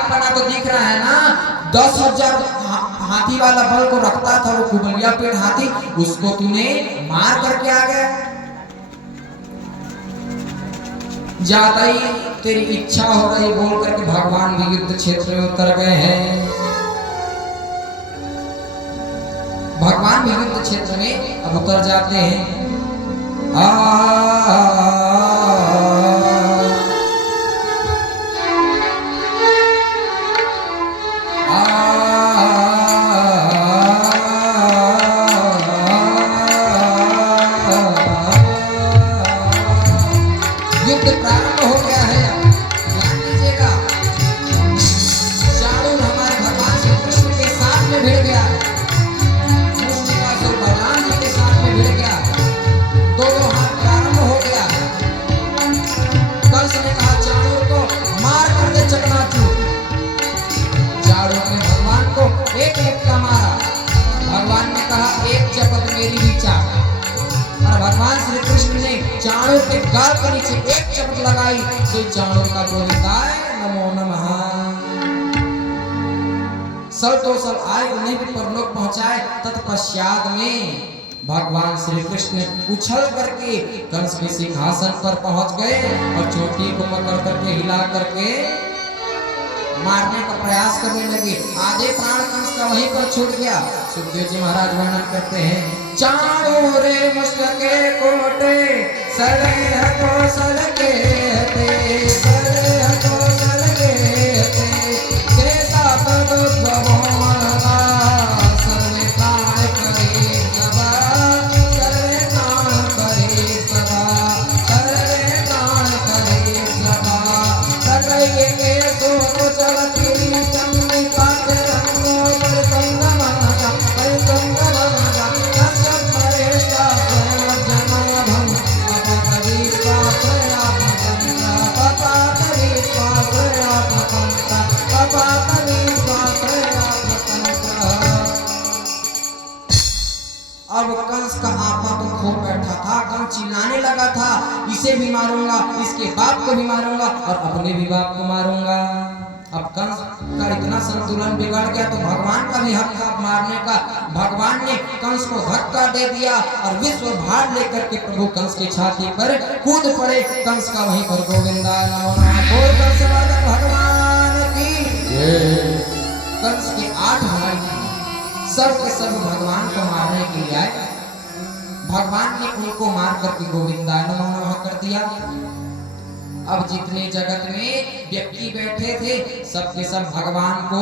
बालकपना तो दिख रहा है ना। 10,000 हाथी वाला बल को रखता था वो कुबलिया पेट हाथी, उसको तूने मार करके आ गया। जाता ही तेरी इच्छा हो गई बोल करके भगवान भी युद्ध क्षेत्र में उतर गए हैं। भगवान भी युद्ध क्षेत्र में अब उतर जाते हैं। युद्ध प्रारंभ हो गया है। ध्यान दीजिएगा, चाणूर हमारे भगवान श्री कृष्ण के साथ में भिड़ गया, मुष्टिकासुर भगवान जी के साथ में भिड़ गया। दोनों हाथ प्रारंभ हो गया। कंस ने कहा चाणूर को मार कर दे चकनाचूर। चाणूर ने भगवान को एक मुक्का मारा। भगवान ने कहा एक चपत मेरी विचार। और भगवान श्री कृष्ण ने चाणूर के गाल के नीचे एक चपत लगाई तो चाणूर का गोविंदाय नमो नमः। सब तो सब आए, उन्हें भी परलोक पहुंचाए। तत्पश्चात में भगवान श्री कृष्ण उछल करके कंस के सिंहासन पर पहुंच गए और चोटी को पकड़ करके हिला करके मारने का प्रयास करने लगे। आधे प्राण कंस का वहीं पर छूट गया। सुखदेव जी महाराज वर्णन करते हैं, चाणूर मुस्तके कोटे सले हतो सलके हते, सले हतो सलके हते, शेषा पदोद्भवो मनगा, सर्वे प्राण करे सभा, सर्वे प्राण करे सभा, सर्वे प्राण करे सभा, सकैये के सो चलती चंदी पाते रंगो पर संगमनगा, पर संगमनगा, कश्यप परेशा स्वयं जन्मभं, अपतरी स्वाश्रयात्मकंता, अपतरी स्वाश्रयात्मकंता, अपतरी स्वाश्रयात्मकंता। अब कंस का आपा तो खो बैठा था। कंस चिल्लाने लगा था, इसे भी मारूंगा, इसके बाप को भी मारूंगा और अपने भी बाप को मारूंगा। अब कंस का इतना संतुलन बिगड़ गया तो भगवान का भी हक था मारने का। भगवान ने कंस को धक्का दे दिया और विश्व भार लेकर के प्रभु कंस की छाती पर कूद पड़े। कंस का वहीं पर गोविंदा नमो नमः बोल कंस वरदान भगवान की। कंस के 8 भाई सब के सब भगवान को मारने के लिए आए। भगवान ने उनको मार करके गोविंदा नमो नमः कर दिया। अब जितने जगत में व्यक्ति बैठे थे सबके सब भगवान को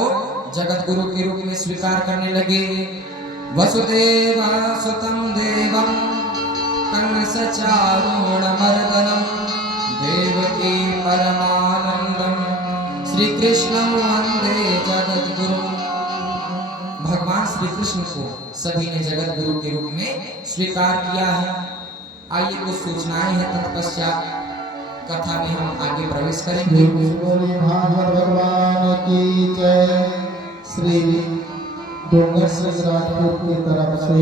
जगत गुरु के रूप में स्वीकार करने लगे। वसुदेव सुतं देवं कंस चारूणमर्दनं, देवकी परमानंदं, श्री कृष्णं वंदे जगद्गुरुं। भगवान श्री कृष्ण को सभी ने जगत गुरु के रूप में स्वीकार किया है। आइए कुछ सूचनाएं हैं, तत्पश्चात कथा में हम आगे प्रवेश करेंगे। भागवत भगवान की जय। श्री डोंगर से राजपूत की तरफ से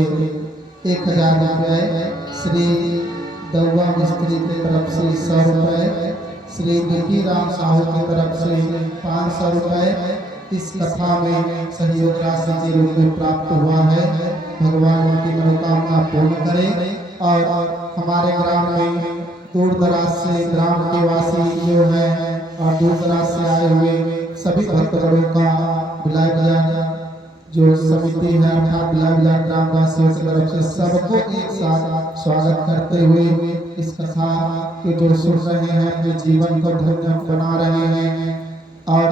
1000 रुपये, श्री दौवा मिस्त्री की तरफ से 100 रुपये, श्री विकी राम साहू की तरफ से 500 रुपये इस कथा में सहयोग राशि के रूप में प्राप्त हुआ है। भगवान उनकी मनोकामना पूर्ण करे और हमारे ग्राम में दूर दराज से ग्राम के वासी जो है और दूर दराज से आए हुए सभी भक्तगणों का बिलाय बजान जो समिति है अर्थात बिलाय बजान ग्रामवासियों की तरफ से सबको एक साथ स्वागत करते हुए इस कथा के जो सुन रहे हैं अपने जीवन को धन्य बना रहे हैं और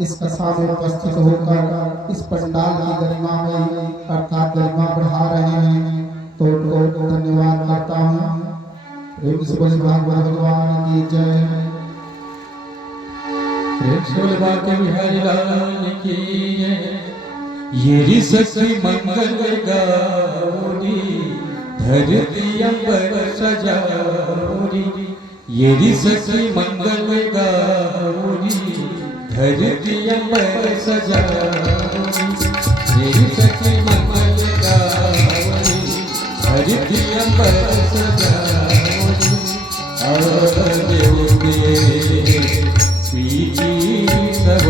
इस कथा में उपस्थित होकर इस पंडाल की गरिमा में अर्थात गरिमा बढ़ा रहे हैं तो उनको धन्यवाद करता हूँ। प्रेम से बोले भागवत भगवान की जय। प्रेम से बोले बाके बिहारी लाल की जय। ये रिसकी मंगल गौरी धरती अंबर सजाओरी, ये रिसकी मंगल गौरी धरती अंबर सजाओरी, ये रिसकी मंगल गौरी धरती अंबर सजाओरी। और देव के पीछे सब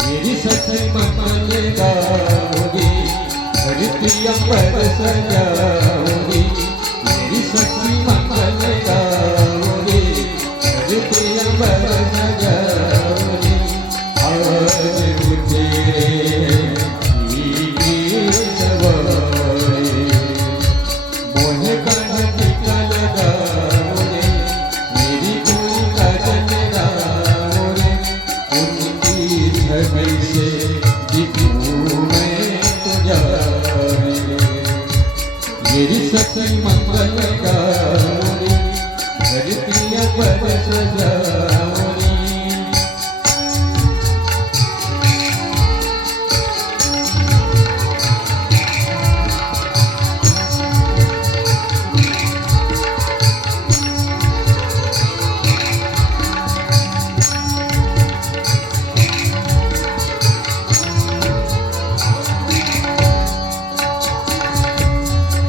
मेरी सखी मंगल गाओगे, धरती अंबर सजाओगे। मेरी सखी मंगल गाओगे, धरती अंबर सजाओगे। आज मुझे गीत गवाए, मोहे कहाँ टीका लगाओगे। मेरी कोई काजल गाओगे, उनकी छवि से दिखूं मैं तुझारे। मेरी सखी मंगल गाओगे, धरती अंबर सजाओगे।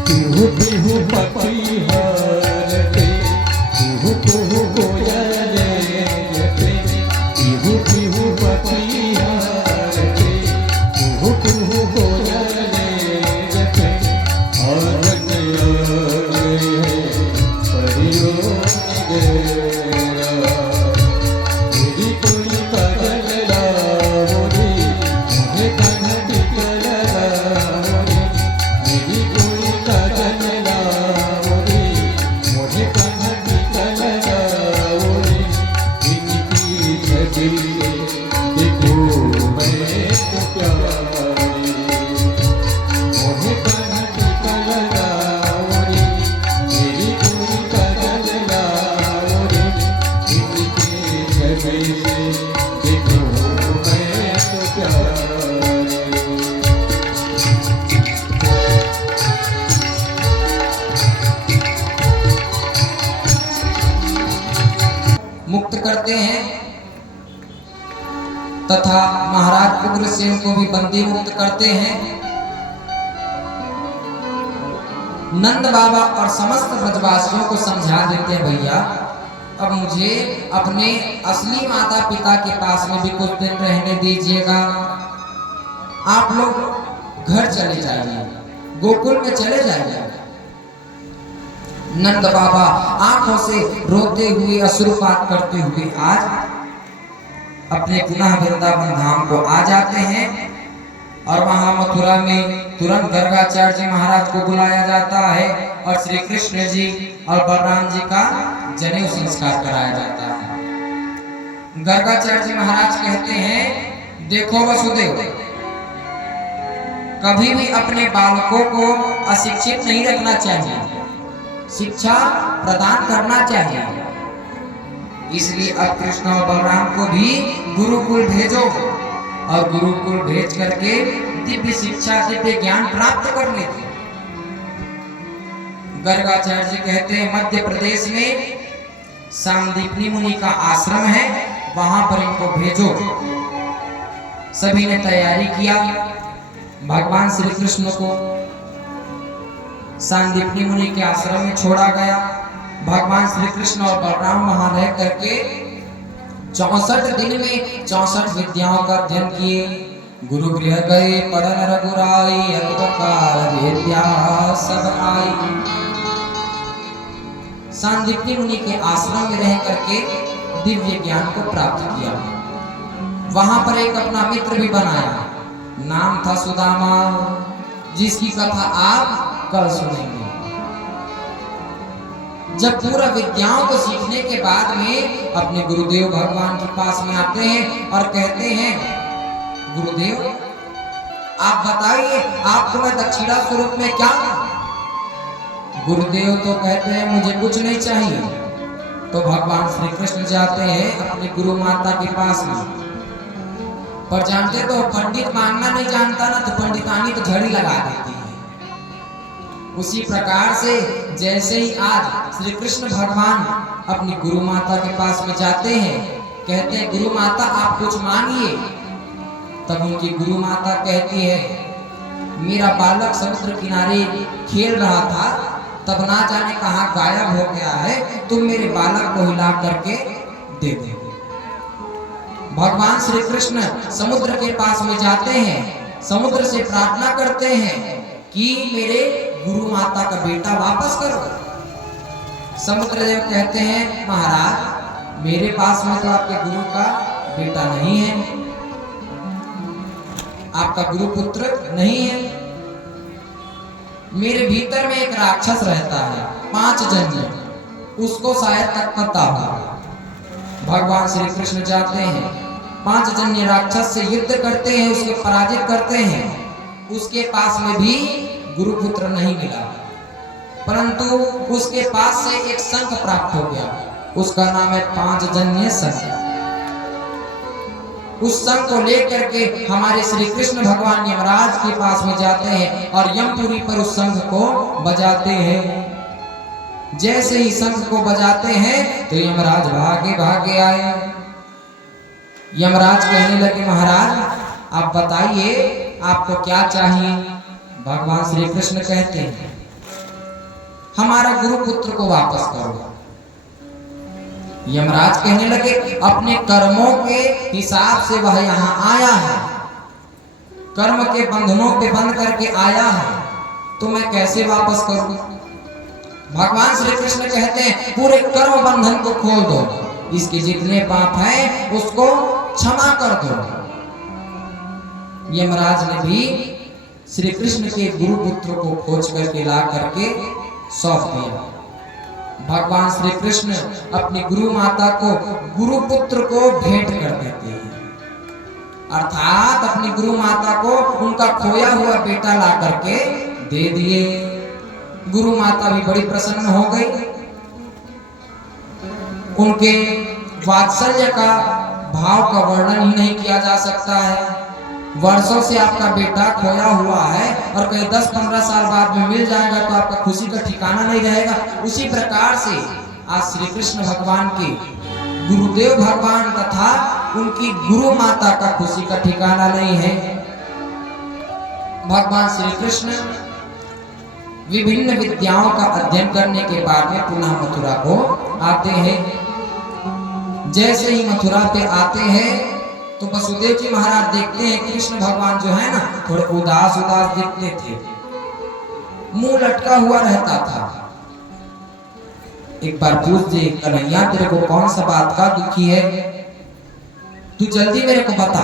पिहु पिहु पपीहारते, कुहु कुहु कोयलेते। पिहु पिहु पपीहारते, कुहु कुहु कोयलेते। आंगन आए परियों निगेरा, मेरी कोई काजल लाओगे, मुझे कहाँ टीका लगाओगे। मेरी कोई काजल लाओगे, मुझे कहाँ टीका लगाओगे। इनकी छवि से दिखूं मैं तो प्यारे, मुझे कहाँ टीका लगाओगे। मेरी कोई काजल लाओगे, इनकी छवि से दिखूं मैं तो प्यारे। मुक्त करते हैं तथा महाराज उग्रसेन को भी बंदी मुक्त करते हैं। नंद बाबा और समस्त ब्रजवासियों को समझा देते हैं, भैया अब मुझे अपने असली माता पिता के पास में भी कुछ दिन रहने दीजिएगा। आप लोग घर चले जाइए, गोकुल में चले जाइए। नंद बाबा आंखों से रोते हुए अश्रुपात करते हुए आज अपने पुनः वृंदावन धाम को आ जाते हैं और वहां मथुरा में तुरंत गर्गाचार्य जी महाराज को बुलाया जाता है और श्री कृष्ण जी और बलराम जी का जनेऊ संस्कार कराया जाता है। गर्गाचार्य जी महाराज कहते हैं, देखो वसुदेव, कभी भी अपने बालकों को अशिक्षित नहीं रखना चाहिए, शिक्षा प्रदान करना चाहिए। इसलिए अब कृष्ण और बलराम को भी गुरुकुल भेजो और गुरुकुल भेज करके दिव्य शिक्षा दिव्य ज्ञान प्राप्त कर लेते। गर्गाचार्य जी कहते हैं, मध्य प्रदेश में सांदीपनी मुनि का आश्रम है, वहां पर इनको भेजो। सभी ने तैयारी किया। भगवान श्री कृष्ण को सांदीपनी मुनि के आश्रम में छोड़ा गया। भगवान श्री कृष्ण और बलराम वहां रह करके 64 दिन में 64 विद्याओं का अध्ययन किए। गुरु गृह गए पढ़न रघुराई, अल्पकाल विद्या सब आई। सांदीपनी मुनि के आश्रम में रह करके दिव्य ज्ञान को प्राप्त किया। वहां पर एक अपना मित्र भी बनाया, नाम था सुदामा, जिसकी कथा आप कल सुनेंगे। जब पूरा विद्याओं को सीखने के बाद में अपने गुरुदेव भगवान के पास में आते हैं और कहते हैं, गुरुदेव आप बताइए आपको मैं दक्षिणा स्वरूप में क्या दूं? गुरुदेव तो कहते हैं मुझे कुछ नहीं चाहिए। तो भगवान श्री कृष्ण जाते हैं अपनी गुरु माता के पास में, पर जानते तो पंडित मांगना नहीं जानता ना, तो पंडितानी तो झड़ी लगा देती है। उसी प्रकार से जैसे ही आज श्री कृष्ण भगवान अपनी गुरु माता के पास में जाते हैं, कहते हैं गुरु माता आप कुछ मांगिए। तब उनकी गुरु माता कहती है, मेरा बालक समुद्र किनारे खेल रहा था, तब ना जाने कहाँ गायब हो गया है, तुम मेरे बालक को हिला करके दे दो। भगवान श्री कृष्ण समुद्र के पास में जाते हैं, समुद्र से प्रार्थना करते हैं कि मेरे गुरु माता का बेटा वापस करो। समुद्र देव कहते हैं महाराज मेरे पास में तो आपके गुरु का बेटा नहीं है, आपका गुरु पुत्र नहीं है। मेरे भीतर में एक राक्षस रहता है 5 जन्य, उसको शायद तक पता होगा। भगवान श्री कृष्ण जाते हैं, 5 जन्य राक्षस से युद्ध करते हैं, उसके पराजित करते हैं। उसके पास में भी गुरु पुत्र नहीं मिला, परंतु उसके पास से एक शंख प्राप्त हो गया, उसका नाम है 5 जन्य शंख। उस शंख को लेकर के हमारे श्री कृष्ण भगवान यमराज के पास में जाते हैं और यमपुरी पर उस शंख को बजाते हैं। जैसे ही शंख को बजाते हैं तो यमराज भागे भागे आए। यमराज कहने लगे महाराज आप बताइए आपको क्या चाहिए। भगवान श्री कृष्ण कहते हैं हमारा गुरु पुत्र को वापस करो। यमराज कहने लगे अपने कर्मों के हिसाब से वह यहाँ आया है, कर्म के बंधनों पे बंध करके आया है, तो मैं कैसे वापस करूं। भगवान श्री कृष्ण कहते हैं पूरे कर्म बंधन को खोल दो, इसके जितने पाप हैं उसको क्षमा कर दो। यमराज ने भी श्री कृष्ण के गुरु पुत्र को खोज करके ला करके सौंप दिया। भगवान श्री कृष्ण अपनी गुरु माता को गुरु पुत्र को भेंट कर देते हैं, अर्थात अपनी गुरु माता को उनका खोया हुआ बेटा ला करके दे दिए। गुरु माता भी बड़ी प्रसन्न हो गई। उनके वात्सल्य का भाव का वर्णन ही नहीं किया जा सकता है। वर्षों से आपका बेटा खोया हुआ है और कहीं 10-15 साल बाद में मिल जाएगा तो आपका खुशी का ठिकाना नहीं रहेगा। उसी प्रकार से आज श्री कृष्ण भगवान के गुरुदेव भगवान तथा उनकी गुरु माता का खुशी का ठिकाना नहीं है। भगवान श्री कृष्ण विभिन्न विद्याओं का अध्ययन करने के बाद में पुनः मथुरा को आते हैं। जैसे ही मथुरा पे आते हैं तो वसुदेव जी महाराज देखते हैं कृष्ण भगवान जो है ना थोड़े उदास उदास दिखते थे, मुंह लटका हुआ रहता था। एक बार पूछते कन्हैया तेरे को कौन सा बात का दुखी है, तू जल्दी मेरे को बता।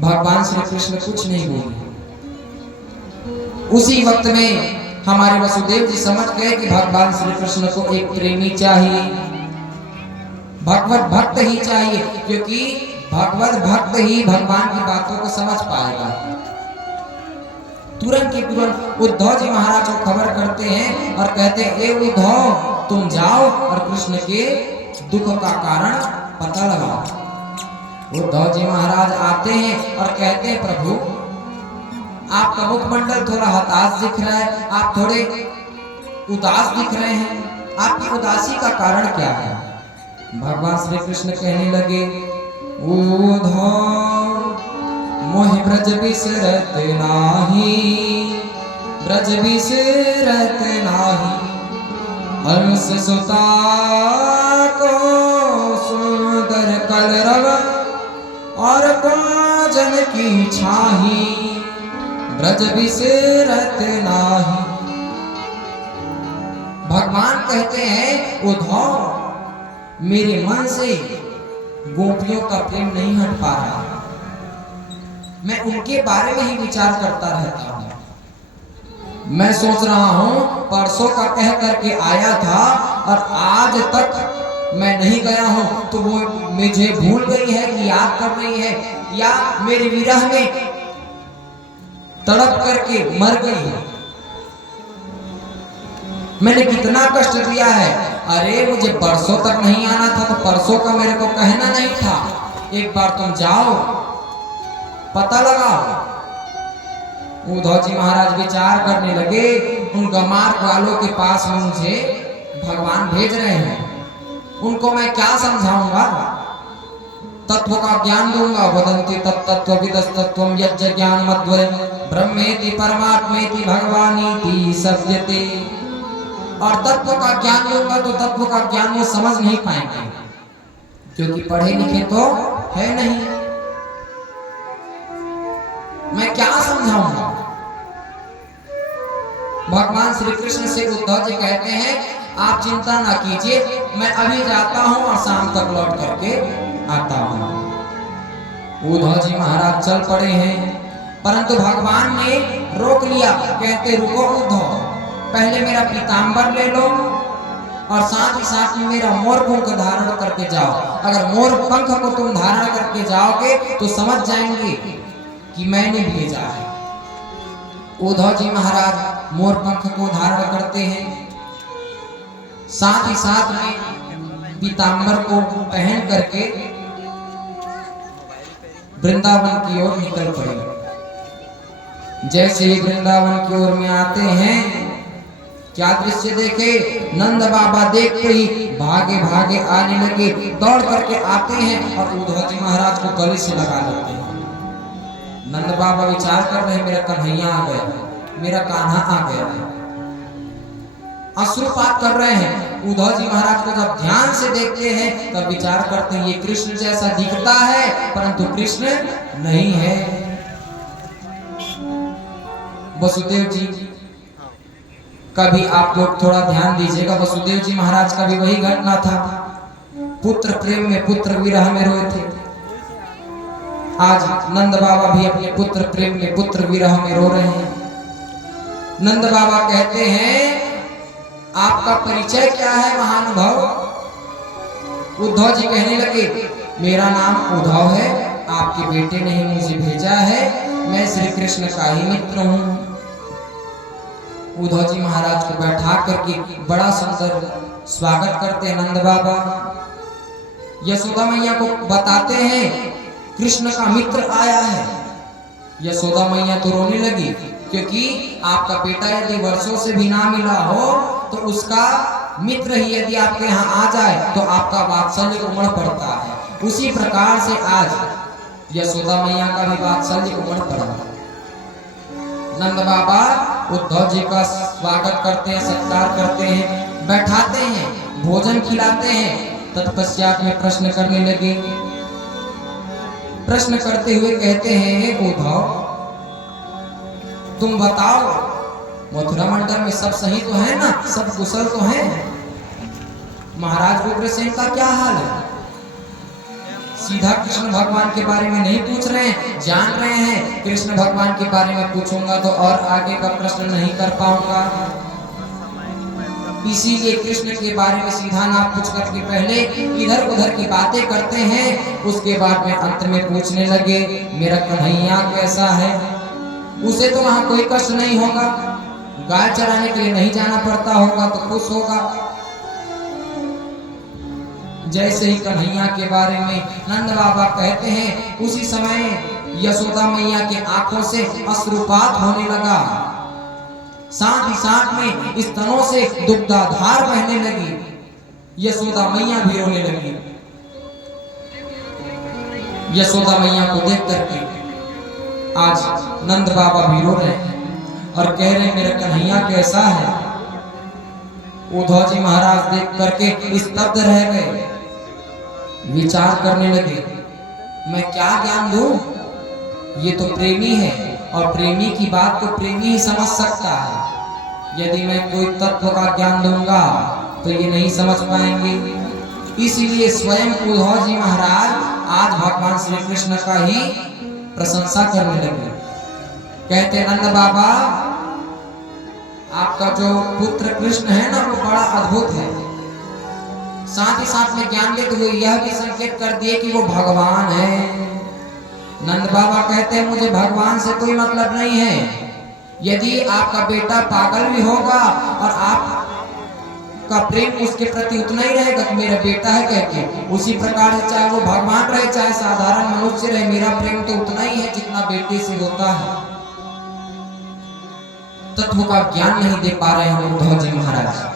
भगवान श्री कृष्ण कुछ नहीं बोले। उसी वक्त में हमारे वसुदेव जी समझ गए कि भगवान श्री कृष्ण को एक प्रेमी चाहिए, भगवत भक्त ही चाहिए, क्योंकि भगवत भक्त ही भगवान की बातों को समझ पाएगा। तुरंत की तुरंत उद्धव जी महाराज को खबर करते हैं और कहते हैं ए उद्धव तुम जाओ और कृष्ण के दुख का कारण पता लगाओ। उद्धव जी महाराज आते हैं और कहते हैं प्रभु आपका मुखमंडल थोड़ा हताश दिख रहा है, आप थोड़े उदास दिख रहे हैं, आपकी उदासी का कारण क्या है। भगवान श्री कृष्ण कहने लगे उद्धव मोह ब्रज बिसरत नाही, ब्रज बिसरत नाही, हंस सुता को सुंदर कलरव और कुंजन की छाही, ब्रज बिसरत नाही। भगवान कहते हैं उद्धव मेरे मन से गोपियों का प्रेम नहीं हट पा रहा, मैं उनके बारे में ही विचार करता रहता हूं। मैं सोच रहा हूं परसों का कह करके आया था और आज तक मैं नहीं गया हूं, तो वो मुझे भूल गई है कि याद कर रही है या मेरे विरह में तड़प करके मर गई है। मैंने कितना कष्ट दिया है, अरे मुझे परसों तक नहीं आना था तो परसों का मेरे को कहना नहीं था। एक बार तुम जाओ पता लगाओ। उद्धव जी महाराज विचार करने लगे उन गमार वालों के पास में मुझे भगवान भेज रहे हैं, उनको मैं क्या समझाऊंगा, तत्व का ज्ञान दूंगा। वदंति तत्तत्त्वविदस्तत्त्वं यज्ञ ज्ञान मद्वयम् ब्रह्मेति परमात्मेति भगवानीति सत्यते। और तत्व का ज्ञान लूंगा तो तत्व का ज्ञान वो समझ नहीं पाएंगे, क्योंकि पढ़े लिखे तो है नहीं। मैं क्या समझाऊंगा? भगवान श्री कृष्ण से उद्धव जी कहते हैं आप चिंता ना कीजिए, मैं अभी जाता हूं और शाम तक लौट करके आता हूं। उद्धव जी महाराज चल पड़े हैं, परंतु भगवान ने रोक लिया, कहते रुको उद्धव, पहले मेरा पीताम्बर ले लो और साथ ही साथ में मेरा मोर पंख धारण करके जाओ। अगर मोर पंख को तुम धारण करके जाओगे तो समझ जाएंगे कि मैंने भेजा है। उद्धव जी महाराज मोर पंख को धारण करते हैं, साथ ही साथ में पीताम्बर को पहन करके वृंदावन की ओर निकल पड़े। जैसे ही वृंदावन की ओर में आते हैं, क्या दृश्य देखे? नंद बाबा देखते ही भागे भागे आने लगे, दौड़ करके आते हैं और उद्धव जी महाराज को गले से लगा लेते हैं। नंद बाबा विचार कर रहे हैं मेरा कन्हैया आ गया, मेरा कान्हा आ गया है, अश्रुपात कर रहे हैं। उद्धव जी महाराज को जब ध्यान से देखते हैं तब विचार करते हैं ये कृष्ण जैसा दिखता है परंतु कृष्ण नहीं है। वसुदेव जी कभी आप लोग थोड़ा ध्यान दीजिएगा, वसुदेव जी महाराज का भी वही घटना था, पुत्र प्रेम में पुत्र विरह में रोए थे। आज नंद बाबा भी अपने पुत्र प्रेम में पुत्र विरह में रो रहे हैं। नंद बाबा कहते हैं आपका परिचय क्या है महानुभाव? उद्धव जी कहने लगे मेरा नाम उद्धव है, आपके बेटे ने ही मुझे भेजा है, मैं श्री कृष्ण का ही मित्र हूं। उद्धव जी महाराज को बैठा करके बड़ा सुंदर स्वागत करते हैं नंद बाबा। यशोदा मैया को बताते हैं कृष्ण का मित्र आया है। यशोदा मैया तो रोने लगी, क्योंकि आपका बेटा यदि वर्षों से भी ना मिला हो तो उसका मित्र ही यदि आपके यहाँ आ जाए तो आपका वात्सल्य उमड़ पड़ता है। उसी प्रकार से आज यशोदा मैया का भी वात्सल्य उमड़ पड़ा। नंद बाबा उद्धव जी का स्वागत करते हैं, सत्कार करते हैं, बैठाते हैं, भोजन खिलाते हैं। तत्पश्चात में प्रश्न करने लगे। प्रश्न करते हुए कहते हैं उद्धव तुम बताओ मथुरा मंडल में सब सही तो है ना, सब कुशल तो है? महाराज उग्रसेन का क्या हाल है? सीधा कृष्ण भगवान के बारे में नहीं पूछ रहे हैं, जान रहे हैं कृष्ण भगवान के बारे में पूछूंगा तो और आगे का प्रश्न नहीं कर पाऊंगा, इसीलिए कृष्ण के बारे में सीधा ना पूछ करके पहले इधर उधर की बातें करते हैं। उसके बाद में अंत में पूछने लगे मेरा कन्हैया कैसा है? उसे तो वहां कोई कष्ट नहीं होगा, गाय चराने के लिए नहीं जाना पड़ता होगा तो खुश होगा। जैसे ही कन्हैया के बारे में नंद बाबा कहते हैं, उसी समय यशोदा मैया के आंखों से अश्रुपात होने लगा, साथ ही साथ में स्तनों से दुग्धाधार बहने लगी। यशोदा मैया भी रोने लगी। यशोदा मैया को देख करके आज नंद बाबा भी रो रहे हैं और कह रहे हैं मेरा कन्हैया कैसा है? उद्धव जी महाराज देख करके स्तब्ध रह गए, विचार करने लगे मैं क्या ज्ञान दूं? ये तो प्रेमी है और प्रेमी की बात तो प्रेमी ही समझ सकता है। यदि मैं कोई तत्व का ज्ञान दूंगा तो ये नहीं समझ पाएंगे। इसीलिए स्वयं उद्धव जी महाराज आज भगवान श्री कृष्ण का ही प्रशंसा करने लगे। कहते नंद बाबा आपका जो पुत्र कृष्ण है ना वो बड़ा अद्भुत है। साथ ही साथ में ज्ञान देते हुए यह भी संकेत कर दिए कि वो भगवान है। नंद बाबा कहते हैं मुझे भगवान से कोई मतलब नहीं है। यदि आपका बेटा पागल भी होगा और आपका प्रेम उसके प्रति उतना ही रहेगा कि मेरा बेटा है कहके, उसी प्रकार से चाहे वो भगवान रहे चाहे साधारण मनुष्य रहे, मेरा प्रेम तो उतना ही है जितना बेटे से होता है। तत्व का ज्ञान नहीं दे पा रहे हैं उद्धव जी महाराज।